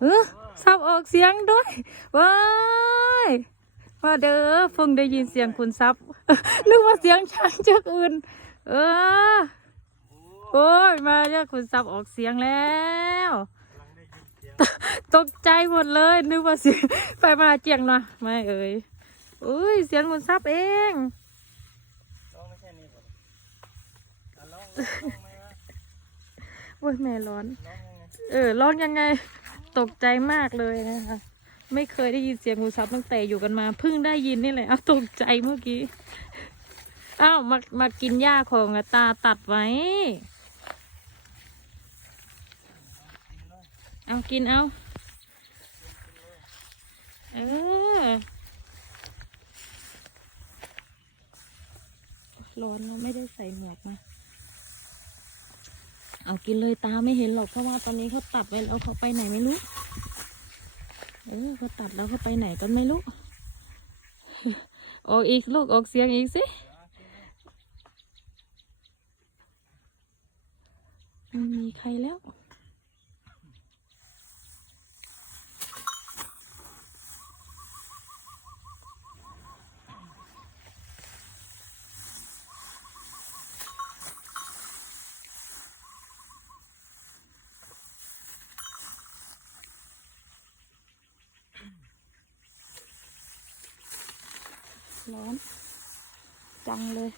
เออซับออกเสียงด้วยว้ายมาเด้อเพิ่งได้ยินเสียงคุณซับนึกว่าเสียงช้างเชือกอื่น เออโอ้ยมาเรียกคุณซับออกเสียงแล้วตกใจหมดเลย นึกว่าเสียงไปมาเจียงนะไม่เอ่ยอุ้ยเสียงคุณซับเองร้องไม่ใช่นี่ผมอะร้องร้องไหมวะโอ้ยแม่ร้อนร้องยังไง เออร้องยังไงตกใจมากเลยนะคะ ไม่เคยได้ยินเสียงงูซับตั้งแต่อยู่กันมาเพิ่งได้ยินนี่แหละเอาตกใจเมื่อกี้อ้าวมามากินหญ้าของตาตัดไว้เอากินเอาเออร้อนเราไม่ได้ใส่หมวกมา เอากินเลยตาไม่เห็นหรอกเพราะว่าตอนนี้เขาตัดไปแล้วเขาไปไหนไม่รู้ เออเขาตัดแล้วเขาไปไหนกันไม่รู้ออกอีกลูกออกเสียงอีกสิไม่มีใครแล้ว ร้อน จังเลย